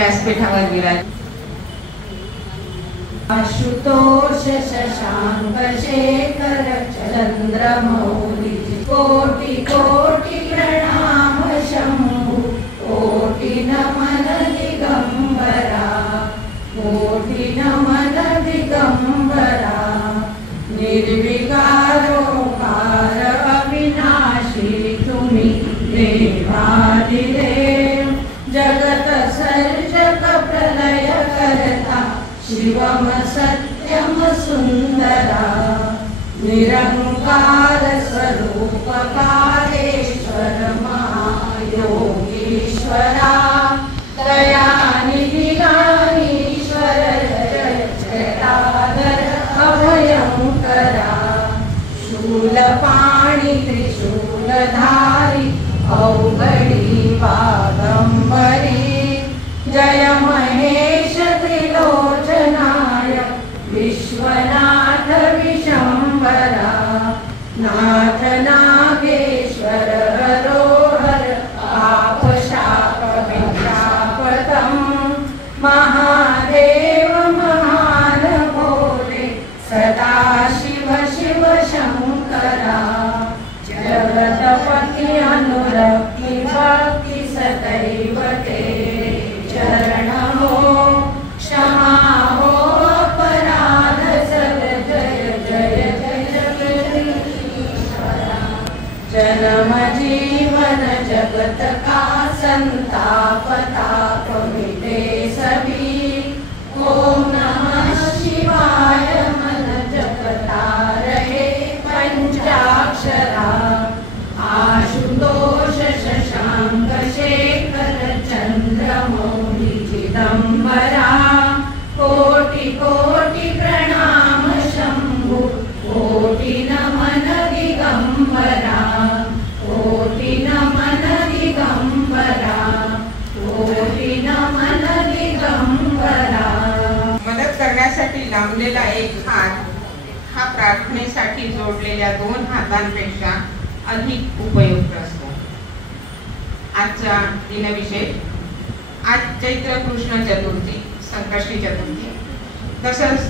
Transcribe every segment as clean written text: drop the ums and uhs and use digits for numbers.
व्यासपीठावर विराज. आशुतोष शशांक शेखर चंद्रमौली कोटि कोटि प्रणाम शंभु कोटि नमन दिगंबरा कोटि नमन दिगंबरा निर्विकारोकार अविनाशी तुम्ही देवादिदेव जगत सर्जक प्रलय करता शिवम सत्यम सुंदरा निरंकार स्वरूप कालेश्वर महायोगीश्वरा दयानिधि ज्ञानीश्वर जटाधर अभयंकरा शूलपाणि त्रिशूलधारी अवघडी वागंबरी जय महेश त्रिलोचनाय विश्वनाथ विशंबरा नाथ नागेश्वर हरोहर पाप शाप विशापतम महादेव महान भोले सदा शिव शिव शंकरा जगतपति अनुरक्ति भक्ति सदैव तेरे चरण हो क्षमा हो अपराध सब जय जय जय जगदीश्वरा जन्म जीवन जगत का संताप ताप मिटे सभी ओम नमः शिवाय मन जपता रहे पंचाक्षरा आशुतोष शशांक शेखर चंद्रमौली चिदंबरा कोटि कोटि प्रणाम शंभु कोटि नमन दिगंबरा कोटि नमन दिगंबरा कोटि नमन दिगंबरा. मदत करण्यासाठी लांबलेला एक हात हा प्रार्थनेसाठी जोडलेल्या 2 हातांपेक्षा अधिक उपयुक्त असतो. आजचा दिनविषय आज चैत्र कृष्ण चतुर्थी संकष्टी चतुर्थी तसंच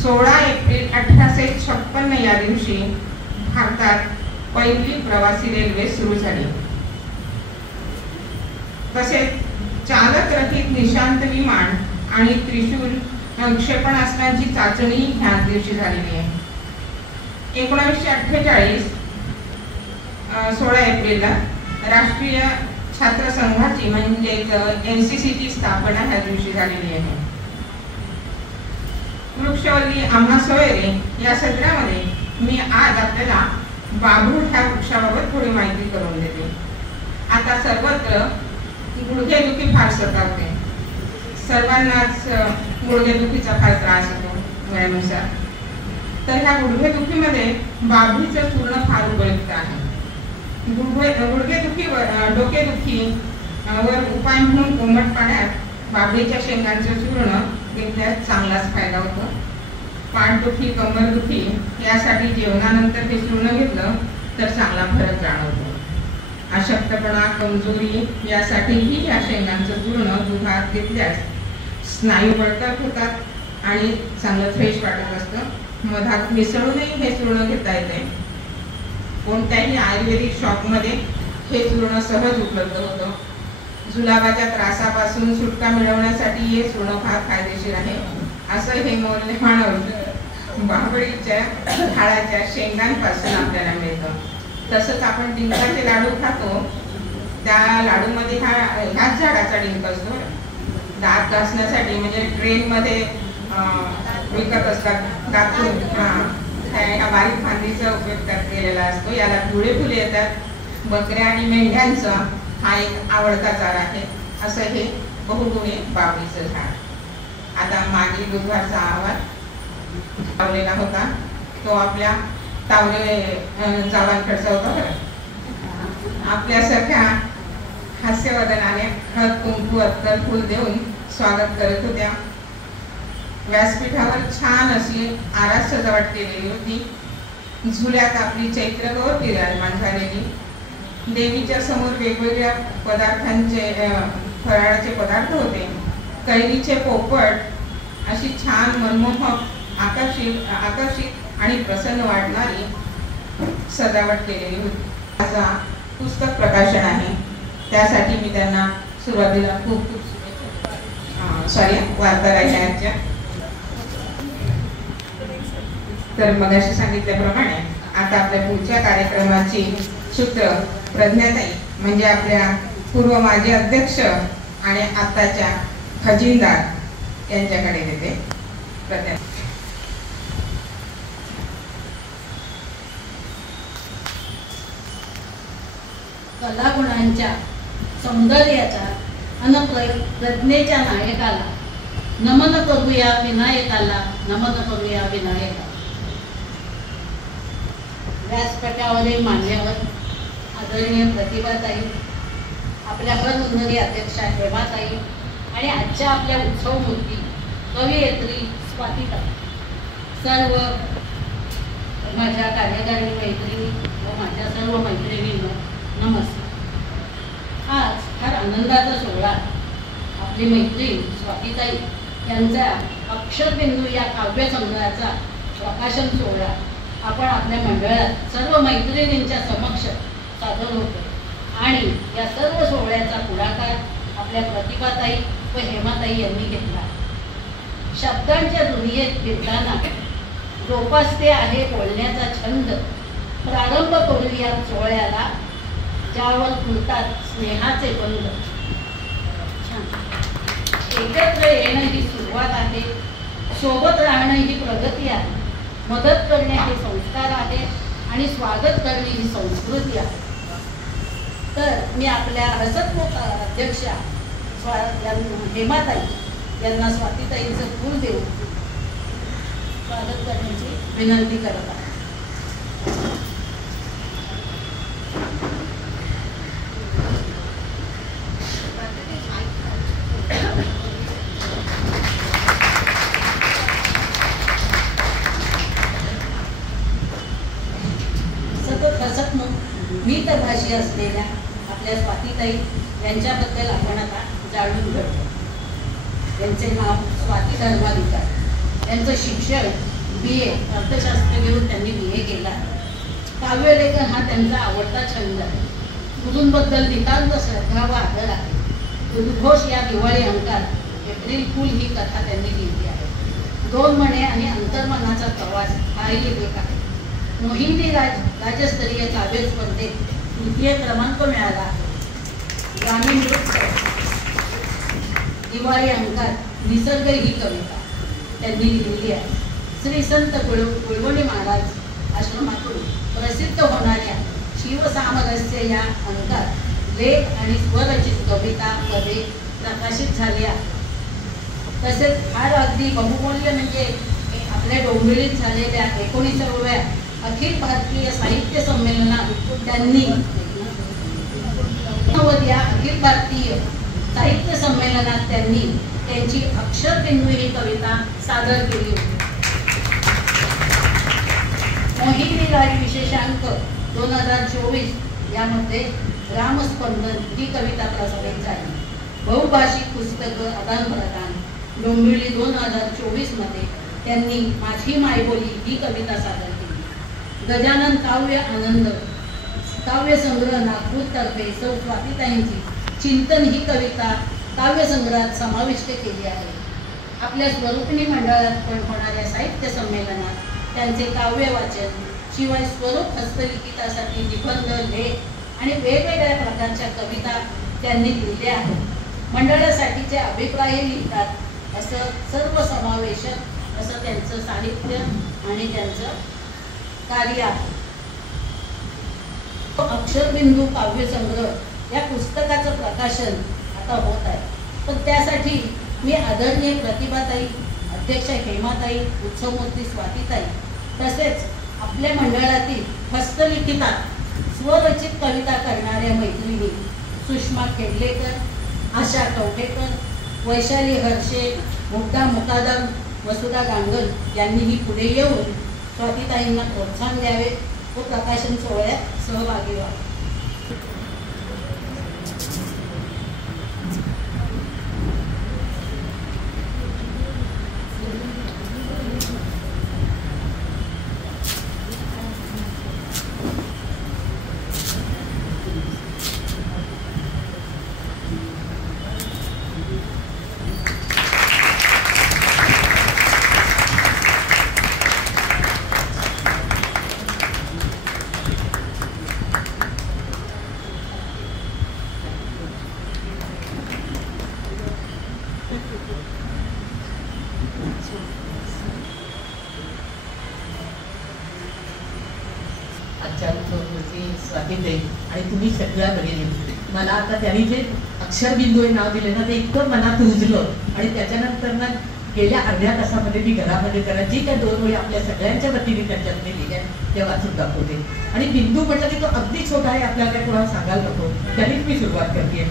16 एप्रिल 1856 या दिवशी भारतात पहिली प्रवासी रेल्वे सुरू झाली. तसेच चालक रहित निशांत विमान आणि त्रिशूल क्षेपणास्त्रांची चाचणी ह्या दिवशी झालेली आहे. 1948 16 एप्रिलला राष्ट्रीय छात्र संघाची म्हणजेच NCCची स्थापना ह्या दिवशी झालेली आहे. वृक्षवल्ली आम्हा सोयरे या सत्रामध्ये मी आज आपल्याला बाभूळ ह्या वृक्षाबाबत थोडी माहिती करून देते. आता सर्वत्र गुडघेदुखी फार सतावते. सर्वांनाच गुडघेदुखीचा फार त्रास होतो वयानुसार. तर ह्या गुडघेदुखीमध्ये बाभळीचं चूर्ण फार उपयुक्त आहे. गुडघेदुखी डोकेदुखी वर उपाय म्हणून कोमट पाण्यात बाभळीच्या शेंगांचं चूर्ण घेतल्यास चांगलाच फायदा होतो. पाठदुखी कंबरदुखी यासाठी जेवणानंतर हे चूर्ण घेतलं तर चांगला फरक जाणवतो. अशक्तपणा कमजोरी यासाठीही या शेंगांचं चूर्ण दुधात घेतल्यास स्नायू बळकट होतात आणि चांगलं फ्रेश वाटत असतं. मधात मिसळूनही हे चूर्ण घेता येते. कोणत्याही आयुर्वेदिक शॉपमध्ये हे चूर्ण सहज उपलब्ध होतं. जुलाबाच्या त्रासापासून सुटका मिळवण्यासाठी हे चूर्ण फार फायदेशीर आहे असं हे मौल्यवान बाभळीच्या झाडाच्या शेंगांपासून आपल्याला मिळतं. तसंच आपण डिंकाचे लाडू खातो. त्या लाडूमध्ये ह्याच झाडाचा डिंक असतो. दात घासण्यासाठी म्हणजे ट्रेनमध्ये विकत असतात दातून ह्या बारीक फांदीचा उपयोग केलेला असतो. याला पिवळे फुले येतात. बकऱ्या आणि मेंढ्यांचा हा एक आवडता चारा आहे. असं हे बहुगुणी बाभळीचं झाड. आता मागील बुधवारचा अहवाल लावलेला होता तो आपल्या तावरे जावांकडचा होता. आपल्यासारख्या हास्यवदनाने हळद कुंकू अत्तर फूल देऊन स्वागत करत होत्या. व्यासपीठावर छान अशी आरास सजावट केलेली होती. झुल्यात आपली चैत्रगौर विराजमान झालेली. देवीच्या समोर वेगवेगळ्या पदार्थांचे फराळाचे पदार्थ होते. कैरीचे पोपट अशी छान मनमोहक आकर्षित आणि प्रसन्न वाटणारी सजावट केलेली होती. माझा पुस्तक प्रकाशन आहे, त्यासाठी मी त्यांना सुरुवातीला खूप खूप वार्ता राहिल्या. तर मगाशी सांगितल्याप्रमाणे आता आपल्या पुढच्या कार्यक्रमाची सूत्र प्रज्ञाताई म्हणजे आपल्या पूर्व माजी अध्यक्ष आणि आताच्या खजिनदार यांच्याकडे देते. प्रज्ञा कलागुणांच्या सौंदर्याच्या अन प्रज्ञेच्या नायकाला नमन करूया विनायकाला, नमन करूया विनायकाला. व्यासपीठावरील मान्यवर आदरणीय प्रतिभाताई, आपल्या भरमुन्नरी अध्यक्षा हेमाताई आणि आजच्या आपल्या उत्सव मूर्ती कवयित्री स्वातीताई, सर्व माझ्या कार्यकारी मैत्रिणी व माझ्या सर्व मैत्रिणींना नमस्कार. आज फार आनंदाचा सोहळा. आपली मैत्रीण स्वातीताई यांचा अक्षरबिंदू या काव्यसंग्रहाचा प्रकाशन सोहळा आपण आपल्या मंडळात सर्व मैत्रिणींच्या समक्ष सादर होतो आणि या सर्व सोहळ्याचा पुढाकार आपल्या प्रतिभाताई व हेमाताई यांनी घेतला. शब्दांच्या दुनियेत फिरताना जोपासते आहे बोलण्याचा छंद. प्रारंभ करूया सोहळ्याला, ज्यावर खुलतात स्नेहाचे बंध. एकत्र येणं ही सुरुवात आहे, सोबत राहणं ही प्रगती आहे, मदत करणे हे संस्कार आहे आणि स्वागत करणे ही संस्कृती आहे. तर मी आपल्या हसतमुख अध्यक्षा हेमाताई यांना स्वातीताईंचं फूल देऊन स्वागत करण्याची विनंती करत आहे. सतत हसतमुख मितभाषी असलेल्या आपल्या स्वातीताई यांच्याबद्दल आपण आता जाणून घेतो. त्यांचे नाव स्वाती धर्माधिकार. त्यांचं शिक्षण BA अर्थशास्त्र घेऊन त्यांनी BA केला. काव्यलेखन हा त्यांचा आवडता छंद आहे. गुरूंबद्दल नितांत श्रद्धा व आदर आहे. उद्घोष या दिवाळी अंकात एप्रिल फूल ही कथा त्यांनी लिहिली आहे. 2 मणे आणि अंतर्मनाचा प्रवास हाही लेख आहे. मोहिनी राज्यस्तरीय काव्य स्पर्धेत 3य क्रमांक मिळाला आहे. गाणनृत्य दिवाळी अंकात निसर्ग ही कविता त्यांनी लिहिलेली आहे. श्री संत गुळवणी महाराज आश्रमातून प्रसिद्ध होणाऱ्या शिवसामरस्य या अंकात लेख आणि स्वरचित कविता पदे प्रकाशित झाली आहे. तसेच फार अगदी बहुमूल्य म्हणजे आपल्या डोंबिवलीत झालेल्या 19व्या अखिल भारतीय साहित्य संमेलनात त्यांनी अखिल भारतीय साहित्य संमेलनात त्यांनी त्यांची अक्षरबिंदू ही कविता सादर केली होती. मोहिनी राज विशेषांक 2024 यामध्ये रामस्पंदन ही कविता प्रसारित झाली. बहुभाषिक पुस्तकं आदान प्रदान डोंबिवली 2024 मध्ये त्यांनी माझी मायबोली ही कविता सादर केली. गजानन काव्य आनंद काव्य संग्रह नागपूरतर्फे सौ स्वातीताईंची चिंतन ही कविता काव्यसंग्रहात समाविष्ट केली आहे. आपल्या स्वरूपिणी मंडळात होणाऱ्या साहित्य संमेलनात त्यांचे काव्य वाचन शिवाय स्वरूप हस्तलिखितासाठी निबंध लेख आणि वेगवेगळ्या प्रकारच्या कविता त्यांनी लिहिल्या आहेत. मंडळासाठीचे अभिप्राय लिहितात असं सर्वसमावेशक असं त्यांचं साहित्य आणि त्यांचं कार्य आहे. अक्षरबिंदू काव्यसंग्रह या पुस्तकाचं प्रकाशन आता होत आहे. पण त्यासाठी मी आदरणीय प्रतिभाताई, अध्यक्षा हेमाताई, उत्सवमूर्ती स्वातीताई तसेच आपल्या मंडळातील हस्तलिखितात स्वरचित कविता करणाऱ्या मैत्रिणी सुषमा खेडलेकर, आशा कवठेकर, वैशाली हर्षे, मुग्धा मुकादम, वसुधा गांगल यांनीही पुढे येऊन स्वातीताईंना प्रोत्साहन द्यावे व प्रकाशन सोहळ्यात सहभागी व्हावे. आचार्य स्वातीताई आणि तुम्ही सगळ्या भगिनी. मला आता त्यांनी जे अक्षरबिंदू हे नाव दिले ना ते इतकं मनात रुजलं आणि त्याच्यानंतर ना गेल्या अर्ध्या तासामध्ये मी घरामध्ये करा जी त्या 2 वेळी आपल्या सगळ्यांच्या वतीने त्यांच्यातले लिहिल्या त्या वाचून दाखवते. आणि बिंदू म्हटलं की तो अगदी छोटा आहे, आपल्याला काय कोणाला सांगायला नको, त्यांनीच मी सुरुवात करते.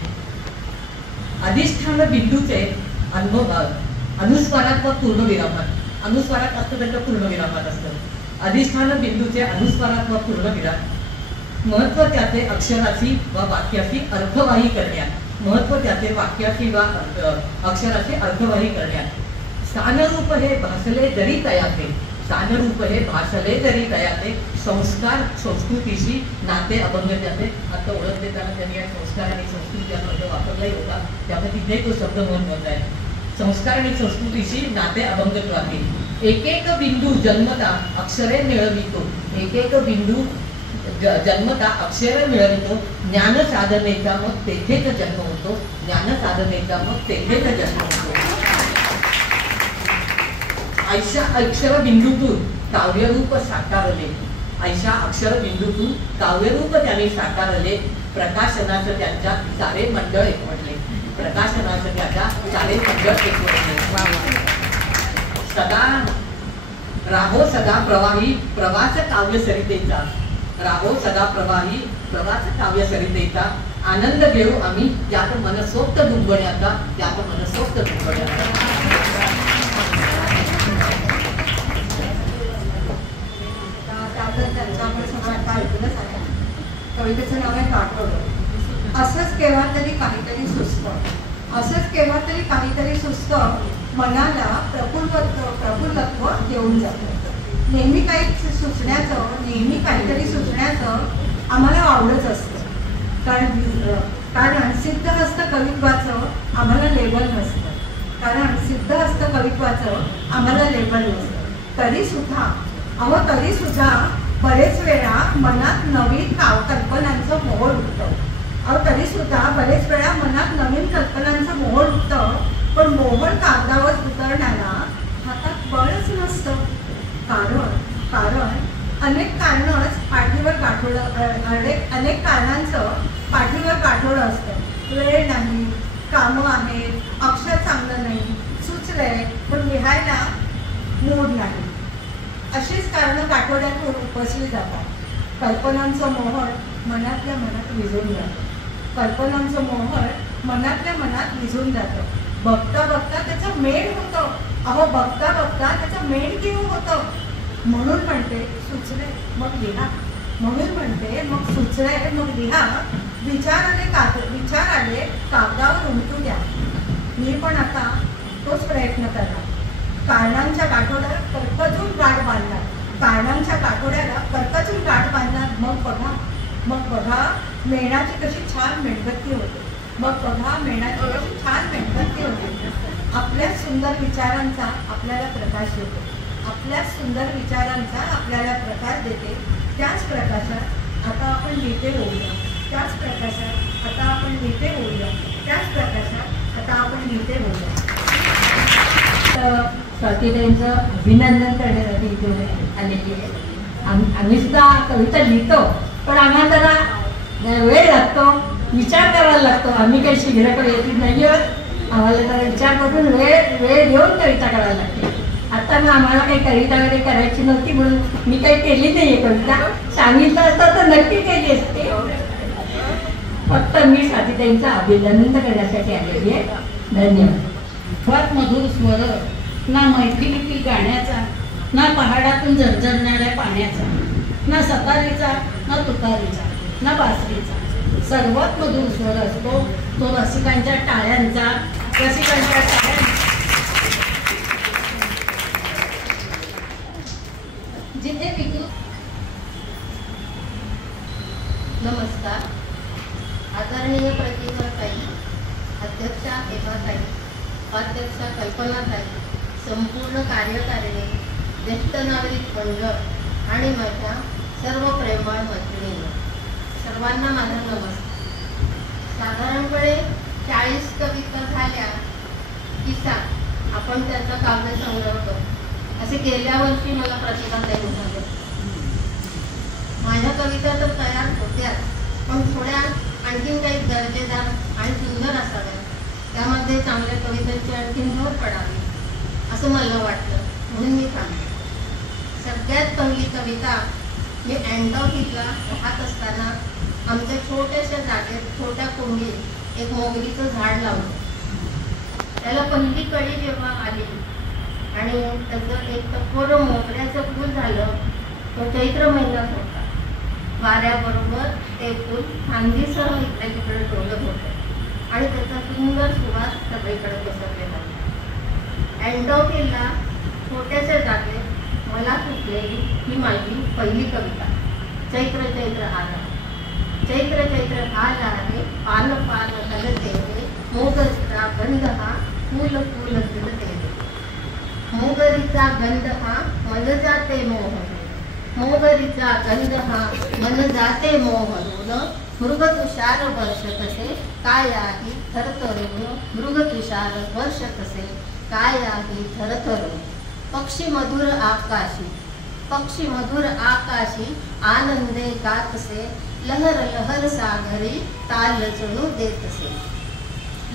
अधिष्ठान बिंदूचे अनुभव अनुस्वारात व पूर्णविरामात, अनुस्वारात असतं त्याचं पूर्णविरामात असतं. अधिष्ठान बिंदूचे अनुस्वारात व पूर्णविराम. महत्व त्याचे अक्षराची व वाक्याची अर्थवाही करण्यात, महत्व त्याचे वाक्याची व अक्षराची अर्थवाही करण्यात. स्थानरूप हे भासले जरी तयाचे, स्थानरूप हे भासले जरी तयाचे. संस्कार संस्कृतीशी नाते अभंग त्याचे. आता ओळख देताना त्यांनी संस्कार आणि संस्कृती हा शब्द वापरलाही होता, त्यामुळे तिथे तो शब्द महत्वाचा आहे. संस्कार आणि संस्कृतीशी नाते अभंग राहते. एक एक बिंदू जन्मता अक्षरे मिळवितो, एक एक बिंदू जन्मता अक्षर मिळवितो. ज्ञान साधनेचा मग तेथेच जन्म होतो, ज्ञान साधनेचा मग तेथेच जन्म होतो. ऐशा अक्षर बिंदूतून काव्यरूप साकारले, ऐशा अक्षर बिंदूतून काव्यरूप त्याने साकारले. प्रकाशनाचं त्यांच्या सारे मंडळ एकवटले, प्रकाशनाचं त्याच्या सारे मंडळ एकवटले. सदा राहो सदा प्रवाही प्रवास काव्य सरितेचा, राहो सदा प्रवाही प्रवास काव्य सरितेचा. आनंद घेऊ आम्ही त्यात मनसोक्त डुंबण्याचा, त्यात मनसोक्त डुंबण्याचा. कवितेचं नाव आहे काठोडं. असंच केव्हा तरी काहीतरी सुचतं, असंच केव्हा तरी काहीतरी सुचतं, मनाला प्रफुल्लत्व देऊन जातं. नेहमी काही सुचण्याचं, नेहमी काहीतरी सुचण्याचं आम्हाला आवडच असतं. कारण सिद्धहस्त कवित्वाचं आम्हाला लेबल नसतं, कारण सिद्धहस्त कवित्वाचं आम्हाला लेबल नसतं. तरी सुद्धा बरेच वेळा मनात नवीन कल्पनांचं मोहोळ उठतं. तरी सुद्धा बरेच वेळा मनात नवीन कल्पनांचं मोहोळ उठतं, पण मोहोळ कागदावर उतरण्याला हातात बळच नसतं. कारण अनेक कारणच पाठीवर अनेक कारणांचं पाठीवर काठोडं असतं. वेळ नाही, कामं आहेत, अक्षर चांगलं नाही, सुचलंय पण लिहायला मूड नाही, अशीच कारणं काठोड्यातून उपसली जातात. कल्पनांचं मोहळ मनातल्या मनात विझून जातं, कल्पनांचं मोहळ मनातल्या मनात विझून जातं. बघता बघता त्याचं मेळ होतं, बघता बघता त्याचं मेळ घेऊन होतं. म्हणून म्हणते सुचले मग लिहा, म्हणून म्हणते मग सुचले मग लिहा. विचार आले कागदावर उमटू द्या. मी पण आता तोच प्रयत्न करणार. कारणांच्या काठोड्याला कर्कजून गाठ बांधणार, कारणांच्या काठोड्याला कर्कजून गाठ बांधणार. मग बघा मेणाची कशी छान मेणबत्ती होते, मग बघा मेणाची कशी छान मेणबत्ती होते. आपल्या सुंदर विचारांचा आपल्याला प्रकाश येतो, आपल्या सुंदर विचारांचा आपल्याला प्रकाश देते. त्याच प्रकाशात आता आपण लिहिते होऊया, त्याच प्रकाशात आता आपण लिहिते होऊया, त्याच प्रकाशात आता आपण लिहिते होऊया. स्वातीताईंचं अभिनंदन करण्यासाठी इथे आलेली आहे. आम्ही सुद्धा कविता लिहितो, पण आम्हाला जरा वेळ लागतो, विचार करायला लागतो. आम्ही काही शीघ्रकडे येत नाही आहोत, आम्हाला जरा विचार करून वेळ देऊन कविता करायला लागते. आता मग आम्हाला काही कविता वगैरे करायची नव्हती म्हणून मी काही केली नाही आहे कविता. सांगितलं असतं तर नक्की केली असते. फक्त मी स्वातीताईंचं अभिनंदन करण्यासाठी आलेली आहे. धन्यवाद. फार मधुर स्वर, ना मैफिलीतील गाण्याचा, ना पहाडातून झरझरणाऱ्या पाण्याचा, ना सतारीचा, ना तुतारीचा, ना बासरीचा. सर्वात मधुर स्वर असतो तो रसिकांच्या टाळ्यांचा, रसिकांच्या टाळ्यांचा. जिथे विद्युत. नमस्कार. आदरणीय प्रतिभाताई, अध्यक्षा एकाताई, उपाध्यक्षा कल्पनाताई, संपूर्ण कार्यकारिणी, ज्येष्ठ नागरिक मंडळ आणि माझ्या सर्व प्रेमळ मैत्रिणींना सर्वांना माझा नमस्कार. साधारणपणे 40 कविता झाल्या की आपण त्याचा काव्य संग्रह करतो, असे गेल्या वर्षी मला प्रतिभाताई म्हणाले. माझ्या पण थोड्या आणखीन काही दर्जेदार आणि सुंदर असाव्या, त्यामध्ये चांगल्या कवितांची आणखीन भर पडावी असं मला वाटलं, म्हणून मी थांबले. सगळ्यात पहिली कविता मी अँडॉकिटला राहत असताना आमच्या छोट्याशा जागेत छोट्या कोंडीत एक मोगरीचं झाड लावलं. त्याला पहिली कळी जेव्हा आली आणि त्याचं एक टपोर मोगऱ्याचं फूल झालं, तो चैत्र महिन्यात होता. वाऱ्याबरोबर ते फूल फांदीसह इकडे तिकडे डोलत होतं आणि त्याचा सुंदर सुवास सगळीकडे पसरलेला होता. अँडॉकिलला छोट्याशा जागेत मला सुचलेली ही माझी पहिली कविता. चैत्र चैत्र आला, चैत्र चैत्र आला रे, पान पान हलते रे, मोगरीचा गंध हा फूल फूल फुलते रे. मोगरीचा गंध हा मन जाते मोहन, मोगरीचा गंध हा मन जाते मोहन. मृगतुषार वर्ष कसे काय आहे थरथरून, मृगतुषार वर्ष कसे काय आहे थरथरून. पक्षी मधुर आकाशी, पक्षी मधुर आकाशी आनंदे गातसे, लहर लहर सागरी ताल जणू देतसे.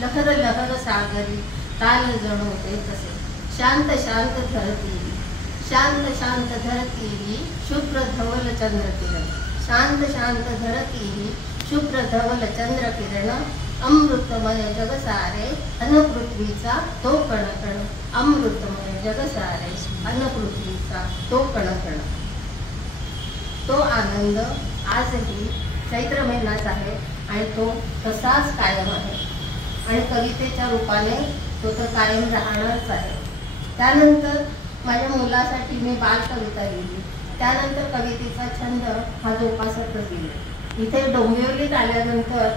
लहर लहर सागरी ताल जणू देतसे. शांत शांत धरती, शांत शांत धरती ही शुभ्र धवल चंद्र किरण, शांत शांत धरती ही शुभ्र धवल चंद्र किरण. अमृतमय जग सारे अन्न पृथ्वीचा तो कण कण, अमृतमय जग सारे अन्न पृथ्वीचा तो कण कण. तो आनंद आजही चैत्र महिन्यात आहे आणि तो तसाच कायम आहे आणि कवितेच्या रूपाने तो तर कायम राहणारच आहे. त्यानंतर माझ्या मुलासाठी मी बालकविता लिहिली. त्यानंतर कवितेचा छंद हा जोपासतच गेला. इथे डोंबिवलीत आल्यानंतर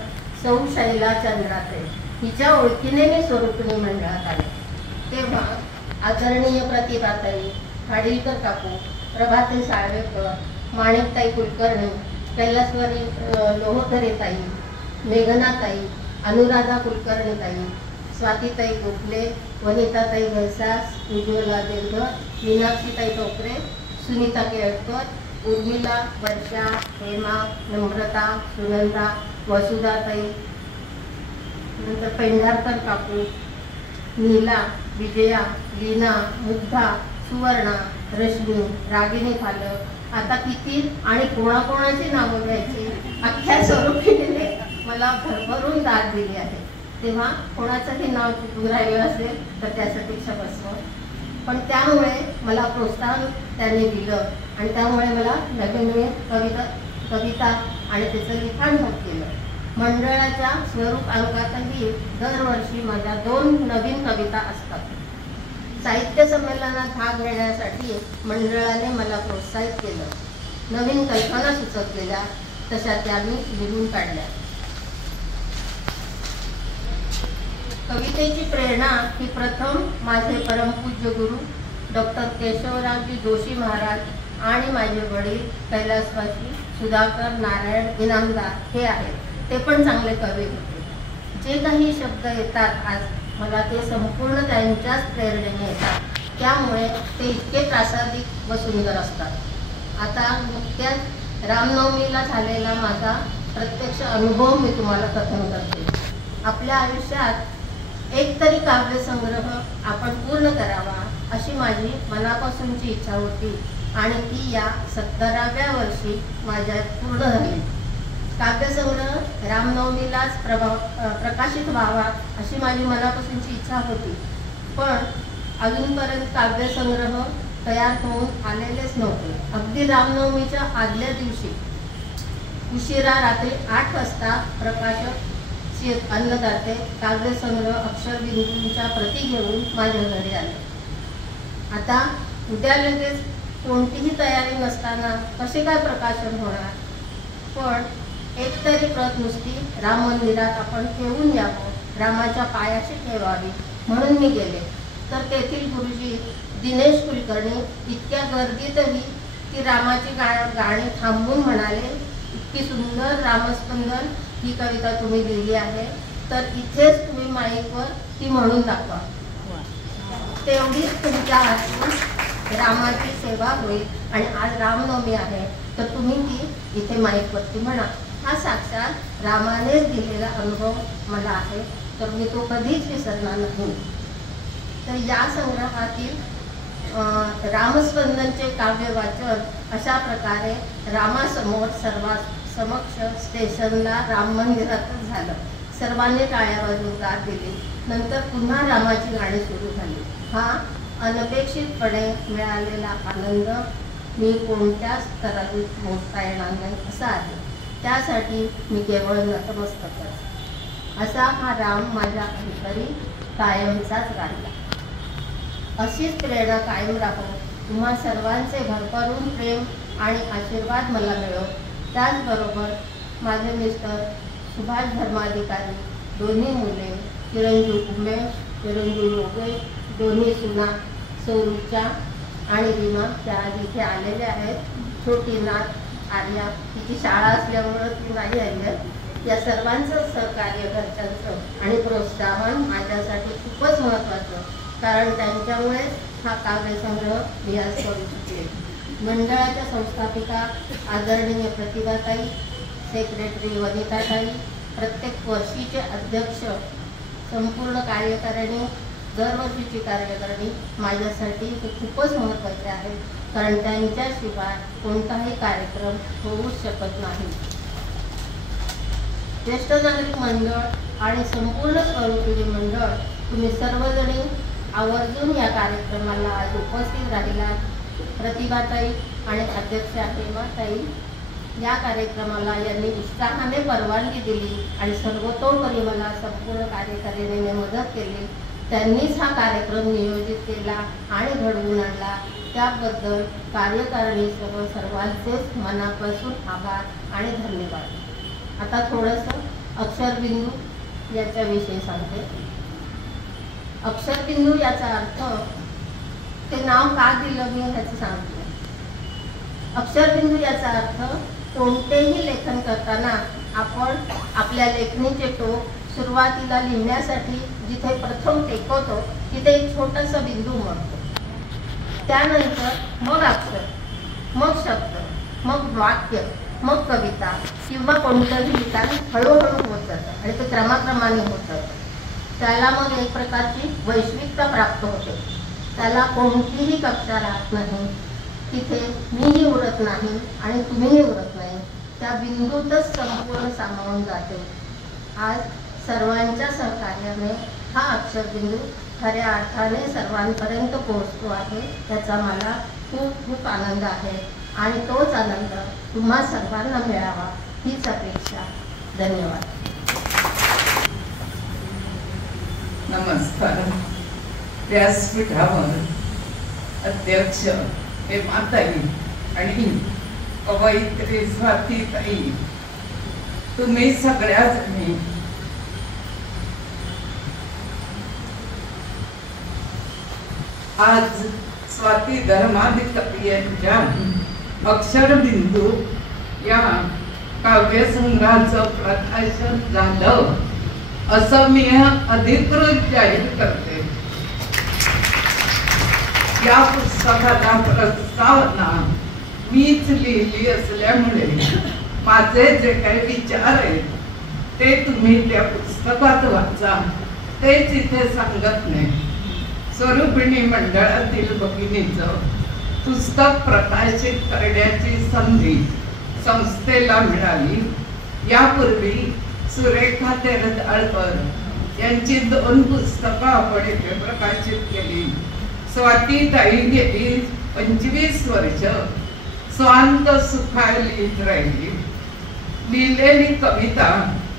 सौ शैला चंद्राते हिच्या ओळखीने मी स्वरूपिणी मंडळात आले. तेव्हा आदरणीय प्रतिभाताई, खाडीलकर काकू, प्रभाते साळवेकर, माणिकताई कुलकर्णी, कैलासवारी लोहोदरेताई, मेघनाताई, अनुराधा कुलकर्णीताई, स्वातीताई गोखले, वनिताताई घनसास, उज्ज्वला देवधर, मीनाक्षीताई टोकरे, सुनीता केळकर, उर्मिला, वर्षा, हेमा, नम्रता, सुनंदा, वसुधाताई, नंतर पेंढारकर काकू, नीला, विजया, लीना, मुग्धा, सुवर्णा, रश्मी, रागिनी फालक. आता किती आणि कोणाकोणाची नावं घ्यायची. अख्ख्या स्वरूपीने मला भरभरून दाद दिली आहे. तेव्हा कोणाचंही नाव चुकून राहिलं असेल तर त्यासाठी क्षमस्व. पण त्यामुळे मला प्रोत्साहन त्यांनी दिलं आणि त्यामुळे मला नवीन नवीन कविता आणि त्याचं लिखाण होत केलं. मंडळाच्या स्वरूप अंकातही दरवर्षी माझ्या 2 नवीन कविता असतात. साहित्य संमेलनात भाग घेण्यासाठी मंडळाने मला प्रोत्साहित केलं. नवीन कल्पना सुचवलेल्या तशा त्या मी लिहून काढल्या. कवितेची प्रेरणा ही प्रथम माझे परमपूज्य गुरु डॉक्टर केशवरावजी जोशी महाराज आणि माझे वडील कैलासवासी सुधाकर नारायण इनामदार हे आहेत. ते पण चांगले कवी होते. जे काही शब्द येतात आज मला ते संपूर्ण त्यांच्याच प्रेरणेने येतात. त्यामुळे ते इतके प्रासादिक व सुंदर असतात. आता नुकत्याच रामनवमीला झालेला माझा प्रत्यक्ष अनुभव मी तुम्हाला कथन करते. आपल्या आयुष्यात एक तरी काव्यसंग्रह आपण पूर्ण करावा अशी माझी मनापासूनची इच्छा होती आणि ती या 17व्या वर्षी माझ्यात पूर्ण झाली. काव्यसंग्रह रामनवमीलाच प्रकाशित व्हावा अशी माझी मनापासूनची इच्छा होती. पण अजूनपर्यंत काव्यसंग्रह तयार होऊन आलेलेच नव्हते. अगदी रामनवमीच्या आदल्या दिवशी उशिरा रात्री 8 वाजता प्रकाशक अन्नदाते काव्यसंग्रह अक्षरबिंदूंच्या प्रती घेऊन माझ्या घरी आले. आता उद्या लगेच कोणतीही तयारी नसताना कसे काय प्रकाशन होणार. पण एकतरी प्रत नुसती राम मंदिरात आपण ठेवून यावं, रामाच्या पायाशी ठेवावी म्हणून मी गेले. तर तेथील गुरुजी दिनेश कुलकर्णी इतक्या गर्दीतही ती रामाची गाणी थांबवून म्हणाले, इतकी सुंदर रामस्पंदन ही कविता तुम्ही लिहिली आहे, तर इथेच तुम्ही माईकवर ती म्हणून दाखवा. तेवढीच तुमच्या हातून रामाची सेवा होईल आणि आज रामनवमी आहे तर तुम्ही ती इथे माईकवरती म्हणा. हा साक्षात रामानेच दिलेला अनुभव मला आहे, तर मी तो कधीच विसरणार नाही. तर या संग्रहातील रामस्पंदनचे काव्य वाचन अशा प्रकारे रामासमोर सर्वांसमक्ष स्टेशनला राम मंदिरातच झालं. सर्वांनी टाळ्या वाजवून दाद दिली. नंतर पुन्हा रामाची गाणी सुरू झाली. हा अनपेक्षितपणे मिळालेला आनंद मी कोणत्याच स्तरात मोजता येणार नाही असा आहे. त्यासाठी मी केवळ नतमस्तकच. असा हा राम माझ्या अंतरी कायमचाच राहिला. अशीच प्रेरणा कायम राहो. तुम्हा सर्वांचे भरभरून प्रेम आणि आशीर्वाद मला मिळो. त्याचबरोबर माझे मिस्टर सुभाष धर्माधिकारी, दोन्ही मुले चिरंजीव उमेश, चिरंजीव योगेश, दोन्ही सुना सौरुचा आणि रीमा त्या इथे आलेल्या आहेत. छोटी नात आर्या, तिची शाळा असल्यामुळं ती नाही आली आहे. या सर्वांचं सहकार्य, घरच्यांचं आणि प्रोत्साहन माझ्यासाठी खूपच महत्त्वाचं, कारण त्यांच्यामुळेच हा काव्यसंग्रह मी आज करू शकते. मंडळाच्या संस्थापिका आदरणीय प्रतिभाताई, सेक्रेटरी वनिताताई, प्रत्येक वर्षीचे अध्यक्ष, संपूर्ण कार्यकारिणी, दरवर्षीची कार्यकारिणी माझ्यासाठी हे खूपच महत्त्वाचे आहे, कारण त्यांच्याशिवाय कोणताही कार्यक्रम होऊच शकत नाही. ज्येष्ठ नागरिक मंडळ आणि संपूर्ण स्वरूपी मंडळ, तुम्ही सर्वजणी आवर्जून या कार्यक्रमाला आज उपस्थित राहिला. प्रतिभाताई आणि अध्यक्षा हेमाताई या कार्यक्रमाला यांनी उत्साहाने परवानगी दिली आणि सर्वतोपरी मला संपूर्ण कार्यकारिणीने मदत केली. त्यांनीच हा कार्यक्रम नियोजित केला आणि घडवून आणला. त्याबद्दल कार्यकारिणीसह सर्वांचेच मनापासून आभार आणि धन्यवाद. आता थोडंसं अक्षरबिंदू याच्याविषयी सांगते. अक्षरबिंदू याचा अर्थ, ते नाव का दिलं मी ह्याचं सांगते. अक्षरबिंदू याचा अर्थ, कोणतेही लेखन करताना आपण आपल्या लेखणीचे टोक सुरुवातीला लिहिण्यासाठी जिथे प्रथम टेकवतो तिथे एक छोटासा बिंदू उमटतो. त्यानंतर मग अक्षर, मग शब्द, मग वाक्य, मग कविता किंवा कोणतंही लिखाण हळूहळू होत जातं आणि ते क्रमाक्रमाने होत जातं. त्याला मग एक प्रकारची वैश्विकता प्राप्त होते. त्याला कोणतीही कक्षा राहत नाही. तिथे मीही उरत नाही आणि तुम्हीही उरत नाही. त्या बिंदूतच संपूर्ण सामावून जाते. आज सर्वांच्या सहकार्याने हा अक्षरबिंदू खऱ्या अर्थाने सर्वांपर्यंत पोहोचतो आहे. याचा मला खूप खूप आनंद आहे आणि तोच आनंद तुम्हा सर्वांना मिळावा हीच अपेक्षा. धन्यवाद. नमस्कार. व्यासपीठावर अध्यक्ष हेमाताई आणि कवयित्री स्वातीताई, तुम्ही सगळ्याजणी आज स्वाती धर्माधिकारी यांच्या अक्षरबिंदू या काव्यसंग्रहाचं प्रकाशन झालं असं मी अधिकृत जाहीर करते. या पुस्तकाला प्रस्तावना मीच लिहिली असल्यामुळे माझे जे काही विचार आहेत ते तुम्ही त्या पुस्तकात वाचा, तेच इथे सांगत नाही. स्वरूपिणी मंडळातील भगिनीचं पुस्तक प्रकाशित करण्याची संधी संस्थेला मिळाली. यापूर्वी सुरेखा तेरदाळकर यांची 2 पुस्तकं आपण इथे प्रकाशित केली. स्वातीताई गेली 25 वर्ष स्वांत सुखाय लिहित राहिली. लिहिलेली कविता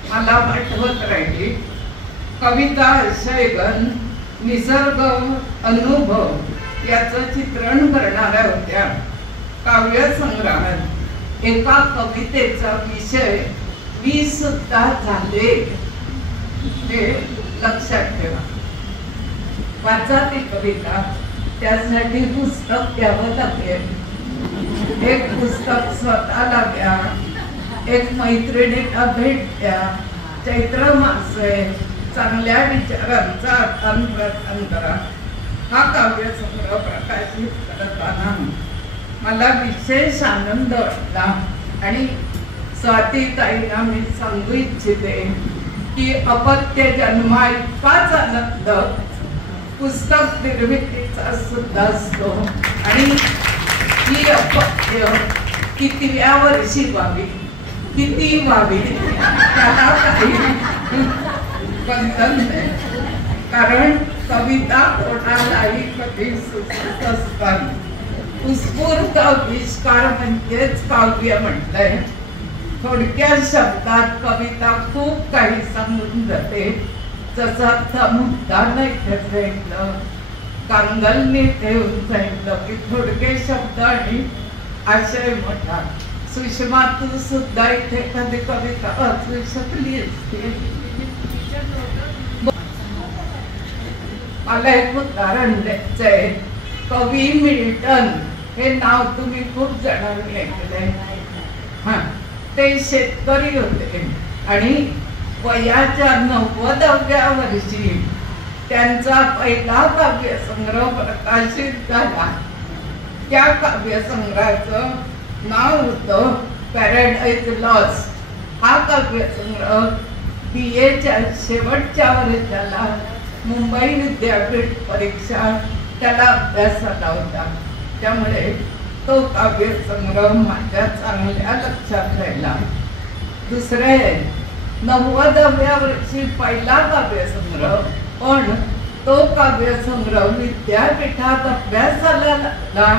मला पाठवत राहिली. कविता शैगन, निसर्ग, अनुभव याचं चित्रण करणाऱ्या होत्या. काव्यसंग्रहात एका कवितेचा विषय मी सुद्धा झाले, हे लक्षात ठेवा. वाचा ती कविता, त्यासाठी पुस्तक घ्यावं लागेल. एक पुस्तक स्वतःला द्या, एक मैत्रिणीला भेट द्या. चैत्र मास आहे, चांगल्या विचारांचा आदान-प्रदान करा. हा काव्यसंग्रह प्रकाशित करताना मला विशेष आनंद वाटला आणि स्वातीताईंना मी सांगू इच्छिते की अपत्य जन्मा इतकाच आनंद पुस्तक निर्मितीचा सुद्धा असतो आणि ही अपत्य कितव्या वर्षी व्हावी किती व्हावी त्याला काही बंधन नाही, कारण कविता कोणालाही कधी सुचत असतात। उत्स्फूर्त आविष्कार म्हणजेच काव्य म्हटलंय। थोडक्या शब्दात कविता खूप काही सांगून जाते, जसा मुद्दा नाही ठेवलं कांगलनी ठेवून सांगितलं की थोडके शब्द आणि आशय मोठा। सुषमा तू सुद्धा इथे कधी कविता वाचू शकली असते। मला एक उदाहरण द्यायचंय। कवी मिल्टन हे नाव तुम्ही खूप जणांनी ऐकलंय। ते शेतकरी होते आणि वयाच्या 90व्या वर्षी त्यांचा पहिला काव्यसंग्रह प्रकाशित झाला। त्या काव्यसंग्रहाचं नाव होतं पॅराडाईज लॉस्ट। हा काव्यसंग्रह BA शेवटच्या वर्षाला मुंबई विद्यापीठ परीक्षा त्याला अभ्यासाला होता, त्यामुळे तो काव्यसंग्रह माझ्या चांगल्या लक्षात राहिला। दुसरे 90व्या वर्षी पहिला काव्यसंग्रह, पण तो काव्यसंग्रह विद्यापीठात अभ्यासाला लागला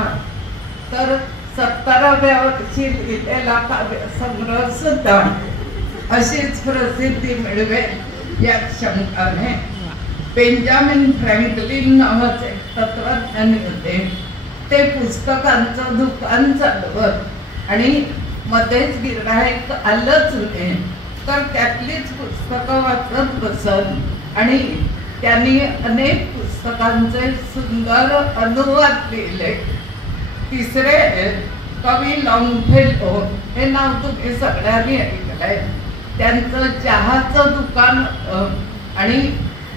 तर 70व्या वर्षी लिहिलेला काव्यसंग्रह सुद्धा अशीच प्रसिद्धी मिळवेल या शंकाने बेंजामिन फ्रँकलिन नावाचे तत्वज्ञानी होते। ते पुस्तकांचं दुकान चालवत आणि मध्येच गिऱ्हाईक आलंच नाही तर त्यातलीच पुस्तकं वाचत बसत आणि त्यांनी अनेक पुस्तकांचे सुंदर अनुवाद लिहिले। तिसरे कवी लॉन्गफेलो, हे नाव तुम्ही सगळ्यांनी ऐकलंय। त्यांचं चहाचं दुकान आणि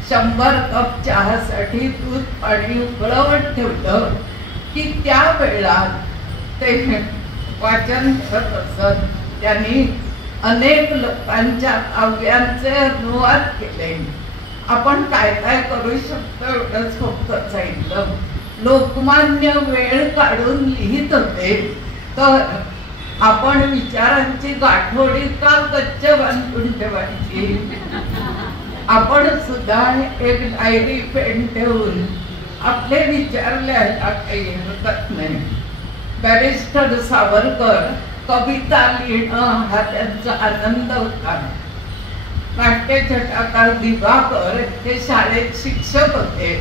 100 कप चहासाठी दूध पाणी उकळवत ठेवलं की त्या वेळात ते वाचन करत असत। त्यांनी अनेक लोकांच्या काव्यांचे अनुवाद केले। आपण काय काय करू शकतो एवढंच फक्त सांगितलं। लोकमान्य वेळ काढून लिहित होते तर आपण विचारांची गाठोडी का गच्च बांधून ठेवायची? आपण सुद्धा एक डायरी पेन ठेवून आपले विचार लिहायला काही हरकत नाही। बॅरिस्टर सावरकर कविता लिहिणं हा त्यांचा आनंद होता। नाट्यछटाकार दिवाकर हे शाळेत शिक्षक होते।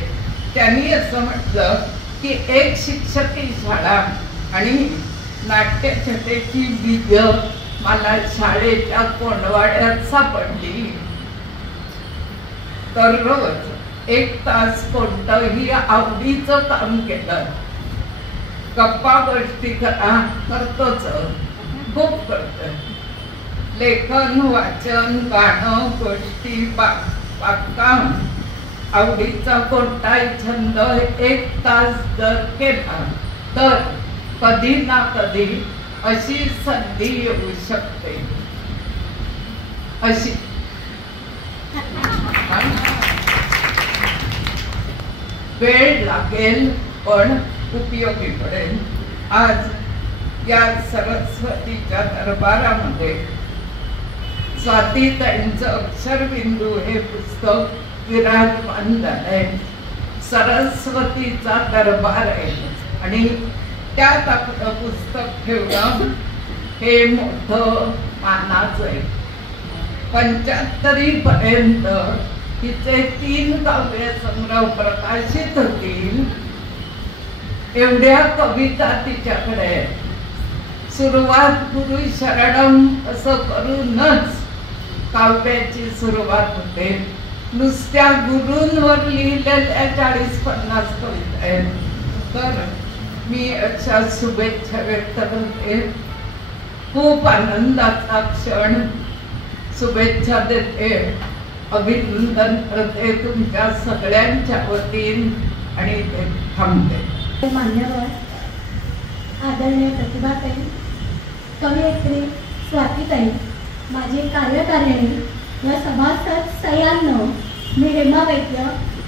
त्यांनी असं म्हटलं की एक शिक्षकी शाळा आणि नाट्यछटेची बीज मला शाळेच्या कोंडवाड्यात सापडली। दररोज 1 तास कोणतंही आवडीचं काम केलं, गप्पा गोष्टी करतोच, खूप करतोय। लेखन, वाचन, गाणं, गोष्टी, बागकाम, आवडीचा कोणताही छंद 1 तास जर केला तर कधी ना कधी अशी संधी येऊ शकते। अशी वेळ लागेल पण उपयोगी पडेल। आज या सरस्वतीच्या दरबारामध्ये स्वातीताईंचं अक्षरबिंदू हे पुस्तक विराजमान झालंय। सरस्वतीचा दरबार आहे आणि त्यात आपलं पुस्तक ठेवणं हे मोठं मानाचं आहे। 75 पर्यंत तिचे 3 काव्यसंग्रह प्रकाशित होतील एवढ्या कविता तिच्याकडे आहेत। सुरुवात गुरु शरणम असं करूनच काव्याची सुरुवात होते। नुसत्या गुरूंवर लिहिलेल्या 40-50 कविता आहेत। तर मी अशा शुभेच्छा व्यक्त करते। खूप आनंदाचा क्षण, शुभेच्छा देते, अभिनंदन करते तुमच्या सगळ्यांच्या वतीन आणि थांबते। मान्यवर आदरणीय प्रतिभाताई, कवयित्री स्वातीताई, माझी कार्यकारिणी या सभासद सह्यांनो, मी हेमा वैद्य,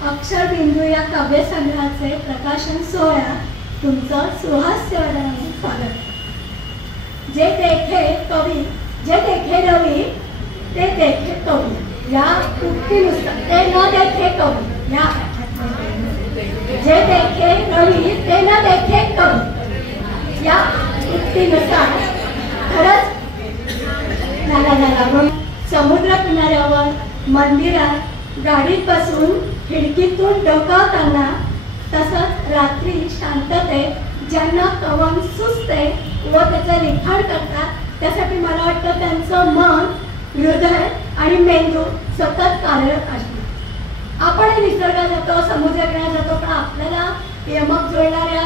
अक्षरबिंदू या काव्यसंग्रहाचे प्रकाशन सोहळ्यात तुमचं सुहास्य वादनाने स्वागत. जे देखे कवी, जे देखे रवी ते देखे कवी या उक्तीनुसार, ते न देखे कवी या, जे देखे रवी ते न देखे कवी या उक्तीनुसार खरंच समुद्र किनाऱ्यावर, मंदिरात, गाडीत बसून खिडकीतून डोकावताना, तसंच रात्री शांततेत ज्यांना कवन सुचते व त्याचं लिखाण करतात, त्यासाठी मला वाटतं त्यांचं मन, हृदय आणि मेंदू सतत कार्यरत असते. आपण निसर्गात जातो, समुद्रकिनाऱ्यात जातो, पण आपल्याला यमक जुळणाऱ्या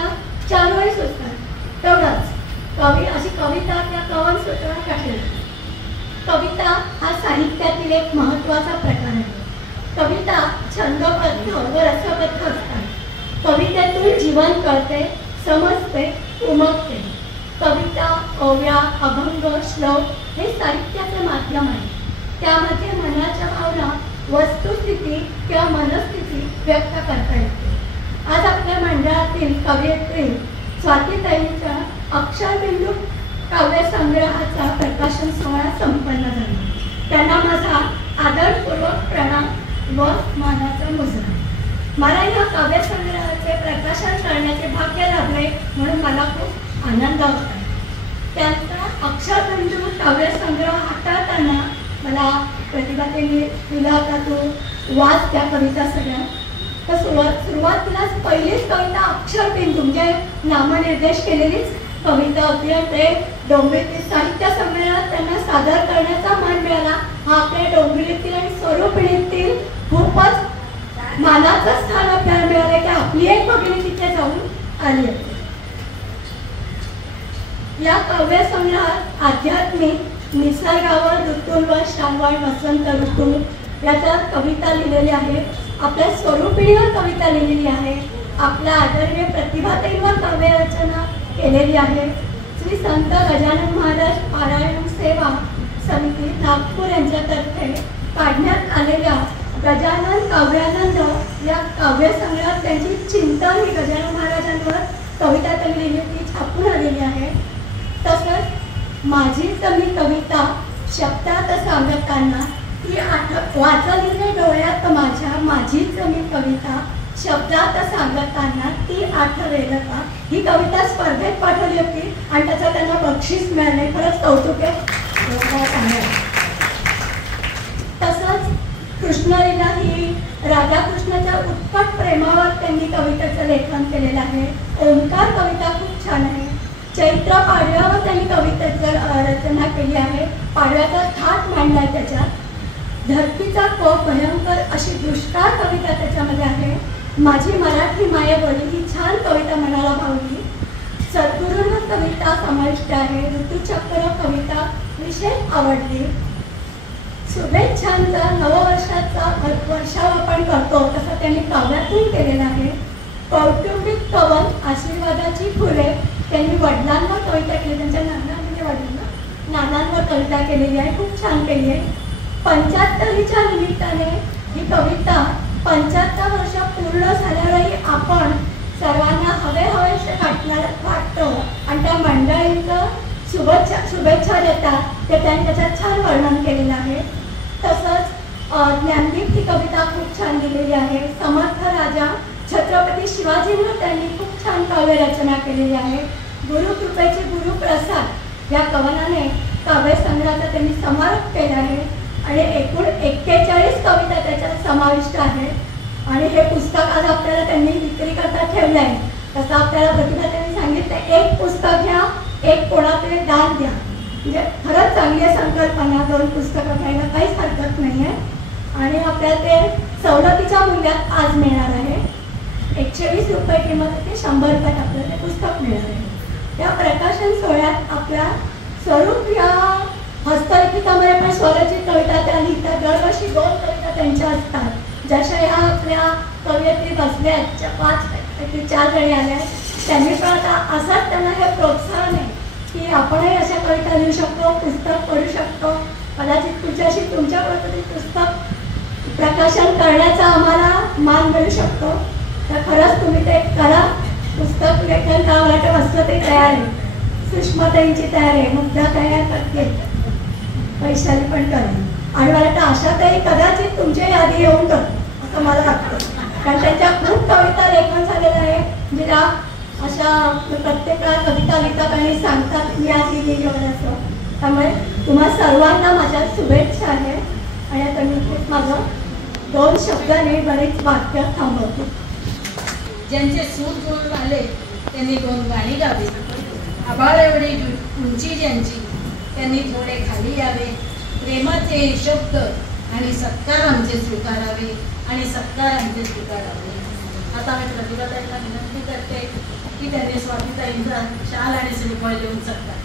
4 वेळी सुचतात. तेवढंच कवी अशी कविता किंवा कवन सुचणं कठीण. कविता हा साहित्यातील एक महत्त्वाचा प्रकार आहे. कविता छंदबद्ध व रसबद्ध असतात. कवितेतून जीवन कळते, समजते, उमगते. कविता, ओव्या, अभंग, श्लोक हे साहित्याचे माध्यम आहे. त्यामध्ये मनाच्या भावना, वस्तुस्थिती किंवा मनस्थिती व्यक्त करता येते. आज आपल्या मंडळातील कवयित्री स्वातीताईंच्या अक्षरबिंदू काव्यसंग्रहाचा प्रकाशन सोहळा संपन्न झाला. त्यांना माझा आदरपूर्वक प्रणाम व मानाचा मुजरा. मला या काव्यसंग्रहाचे प्रकाशन करण्याचे भाग्य लाभले म्हणून मला खूप आनंद होता. त्यांचा अक्षरबिंदू काव्यसंग्रह हाताळताना मला प्रतिभाताईंनी दिला होता तो वाच त्या कविता सगळ्या. तर सुरुवातीलाच पहिलीच कविता अक्षरबिंदू म्हणजे नामनिर्देश केलेलीच कविता होती. ते डोंबिवली साहित्य संमेलनात त्यांना सादर करण्याचा मान मिळाला. हा आपल्या डोंबिवलीतील आणि स्वरूपिणीतील खूपच मानाचं स्थान आपल्याला मिळाले की आपली एक भगिनी तिथे जाऊन आली होती. या काव्यसंग्रहात आध्यात्मिक, निसर्गावर, ऋतूंवर, श्रावण, वसंत ऋतू याच्या कविता लिहिलेल्या आहेत. आपल्या स्वरूपिणीवर कविता लिहिलेली आहे. आपल्या आदरणीय प्रतिभाताईंवर काव्यरचना केलेली आहे. श्री संत गजानन महाराज पारायण सेवा समिती नागपूर यांच्यातर्फे काढण्यात आलेल्या गजानन काव्यानंद या काव्यसंग्रहात त्यांची चिंतन ही गजानन महाराजांवर कविता त्यांनी लिहिली ती छापून आलेली आहे. तसंच माझीच मी कविता शब्दात सांगताना ती वाचलेली डोळ्यात माझ्या, माझीच मी कविता शब्दात सांगताना ती आठवेल का, ही कविता स्पर्धेत पाठवली होती आणि त्याचं त्यांना बक्षीस मिळाले. खरंच कौतुक आहे. तसंच कृष्णलीला ही राधाकृष्णाच्या उत्कट प्रेमावर त्यांनी कवितेचं लेखन केलेलं आहे. ओंकार कविता खूप छान आहे. चैत्र पाडव्यावर त्यांनी कवितेचं रचना केली आहे. पाडव्याचा थाट मांडलाय त्याच्यात. धरतीचा कोप भयंकर अशी दुष्काळ कविता त्याच्यामध्ये आहे. माझी मराठी मायेवरी ही छान कविता मनाला भावली. सद्गुरूंना कविता समाविष्ट आहे. ऋतुचक्र कविता विशेष आवडली. शुभेच्छांचा नववर्षाचा वर्षाव आपण करतो तसं त्यांनी काव्यातून केलेला आहे. कौटुंबिक कवन आशीर्वादाची फुले त्यांनी वडिलांवर कविता केली. त्यांच्या नानांवर कविता केलेली आहे. खूप छान केली आहे. 75च्या निमित्ताने ही कविता 75 वर्ष पूर्ण झाल्यावरही आपण सर्वांना हवेसे वाटतो आणि त्या मंडळींचं शुभेच्छा देतात ते त्यांनी त्याच्यात छान वर्णन केलेलं आहे. तसंच ज्ञानदीप ही कविता खूप छान दिलेली आहे. समर्थ राजा छत्रपती शिवाजींवर त्यांनी खूप छान काव्यरचना केलेली आहे. गुरुकृपेचे गुरुप्रसाद या कवनाने काव्यसंग्रहाचा त्यांनी समारोप केला आहे आणि एकूण 41 कविता त्याच्यात समाविष्ट आहेत. आणि हे पुस्तक आज आपल्याला त्यांनी विक्री करता ठेवलं आहे. तसं आपल्याला प्रतिभा त्यांनी सांगितलं एक पुस्तक घ्या, एक कोणाकडे दान द्या. म्हणजे खरंच चांगली संकल्पना. 2 पुस्तकं घ्यायला काहीच हरकत नाही आहे. आणि आपल्याला ते सवलतीच्या मूल्यात आज मिळणार आहे. 120 रुपये किंमत ते 100 रुपयात आपल्याला ते पुस्तक मिळणार आहे. त्या प्रकाशन सोहळ्यात आपल्या स्वरूप या हस्तलिखितामध्ये पण स्वरचित कविता त्या लिहितात. दरवर्षी 2 कविता त्यांच्या असतात. जशा ह्या आपल्या कवयित्री बसल्या 5 पैकी 4 जणी आल्या. त्यांनी पण आता असंच त्यांना हे प्रोत्साहन आहे. की आपणही अशा कविता लिहू शकतो, पुस्तक पढू शकतो. कदाचित पुढच्याशी तुमच्या पद्धतीत पुस्तक प्रकाशन करण्याचा आम्हाला मान मिळू शकतो. तर खरंच तुम्ही ते करा. पुस्तक लेखन का वाटत असतं ते तयार आहे, सुष्माताईंची तयार आहे, मुद्दा तयार करते, वैशाली पण करेल. आणि मला वाटतं आशाताई कदाचित तुमच्या यादी येऊन कर असं मला वाटतं, कारण त्यांच्या खूप कविता लेखन झालेलं आहे. म्हणजे त्या अशा प्रत्येक वेळा कविता लिहितात आणि सांगतात मी आज लिहिली असं. त्यामुळे तुम्हा सर्वांना माझ्या शुभेच्छा आहे. आणि आता मी माझं 2 शब्दाने बरेच वाक्य थांबवते. ज्यांचे सूर जुळून आले त्यांनी 2 गाणी गावी. आभाळ एवढी उंची ज्यांची त्यांनी थोडे खाली यावे. प्रेमाचे शब्द आणि सत्कार आमचे स्वीकारावे आणि सत्कार आमचे स्वीकारावे. आता मी प्रतिभाताईंना विनंती करते की त्यांनी स्वातीताईंचा शाल आणि श्रीफळ देऊन सत्कार.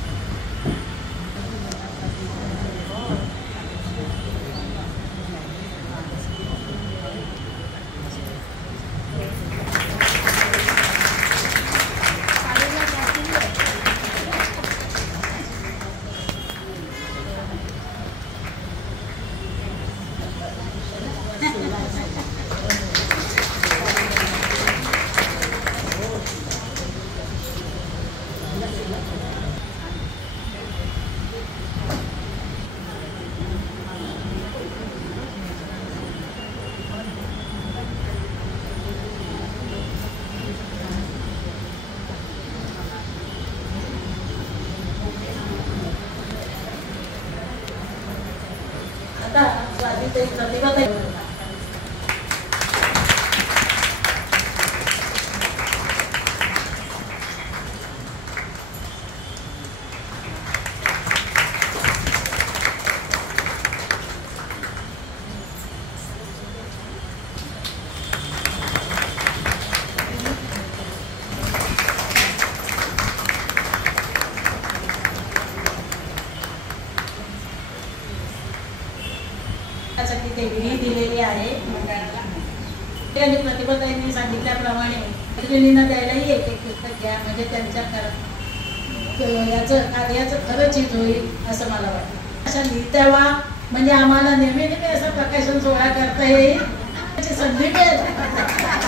प्रतिभाताई विधी दिलेली आहे मंडळाला. आणि प्रतिभाताईंनी सांगितल्याप्रमाणे मैत्रिणींना द्यायलाही एक पुस्तक घ्या, म्हणजे त्यांच्या याचं कार्याचं खरं चीज होईल असं मला वाटतं. अशा लिहित्या वा म्हणजे आम्हाला नेहमी असं प्रकाशन सोहळा करता येईल, संधी मिळेल.